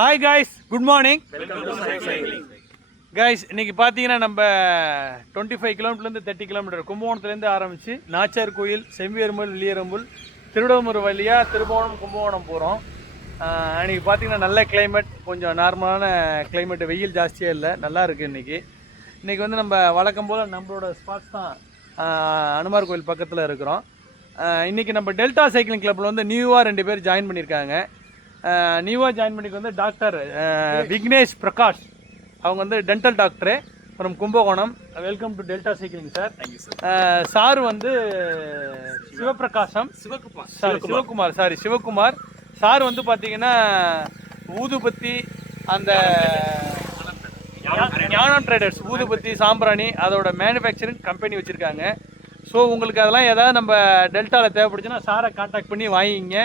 Hi guys, good morning guys. இன்றைக்கி பார்த்தீங்கன்னா நம்ம 25 கிலோமீட்டர்லேருந்து 30 கிலோமீட்டர் கும்பகோணத்துலேருந்து ஆரம்பித்து நாச்சியார் கோயில், செம்பியரும்பல், வில்லியரம்புல், திருவிடமூர் வழியாக திருபுவனம், கும்பகோணம் போகிறோம். இன்றைக்கி பார்த்தீங்கன்னா நல்ல கிளைமேட், கொஞ்சம் நார்மலான கிளைமேட், வெயில் ஜாஸ்தியாக இல்லை, நல்லா இருக்குது இன்றைக்கி. இன்றைக்கி வந்து நம்ம வழக்கம் போல் நம்மளோட ஸ்பாட்ஸ் தான் அனுமார் கோயில் பக்கத்தில் இருக்கிறோம். இன்றைக்கி நம்ம டெல்டா சைக்கிளிங் கிளப்பில் வந்து நியூவாக 2 பேர் ஜாயின் பண்ணியிருக்காங்க. நியூவாக ஜாயின் பண்ணிக்கு வந்து டாக்டர் விக்னேஷ் பிரகாஷ், அவங்க வந்து dental doctor from Kumbakonam. Welcome to delta cycling sir. Thank you sir. Sir வந்து சிவகுமார் சார் வந்து பார்த்தீங்கன்னா ஊதுபத்தி, அந்த ஞானம் ட்ரேடர்ஸ் ஊதுபத்தி, சாம்பிராணி அதோட மேனுஃபேக்சரிங் கம்பெனி வச்சுருக்காங்க. ஸோ உங்களுக்கு அதெல்லாம் ஏதாவது நம்ம டெல்டாவில் தேவைப்படுச்சுன்னா சாரை கான்டாக்ட் பண்ணி வாங்கிங்க.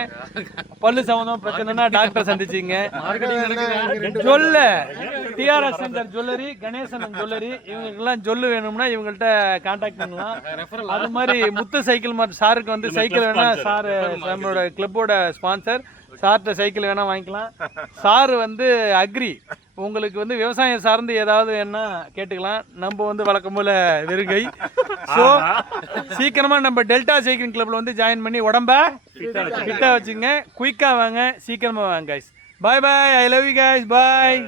பல்லு சம்மந்தம் பிரச்சனைனா டாக்டர் சந்திச்சிங்க. ஜொல்ல TRS centre jewellery, Ganesan jewellery, இவங்களுக்கெல்லாம் ஜொல்லு வேணும்னா இவங்கள்ட்ட கான்டாக்ட் பண்ணலாம். அது மாதிரி முத்து சைக்கிள் மாதிரி சாருக்கு வந்து சைக்கிள் வேணா, சார் நம்மளோட கிளப்போட ஸ்பான்சர், சார்கிட்ட சைக்கிள் வேணால் வாங்கிக்கலாம். சார் வந்து அக்ரி, உங்களுக்கு வந்து விவசாயம் சார்ந்து ஏதாவது வேணா கேட்டுக்கலாம். நம்ம வந்து வழக்கம் போல வெறுங்கை. ஸோ சீக்கிரமாக நம்ம டெல்டா சைக்கிளிங் கிளப்பில் வந்து ஜாயின் பண்ணி உடம்ப ஃபிட்டாக வச்சுங்க. குயிக்காக வாங்க, சீக்கிரமாக வாங்க guys. Bye bye, I love you guys, bye.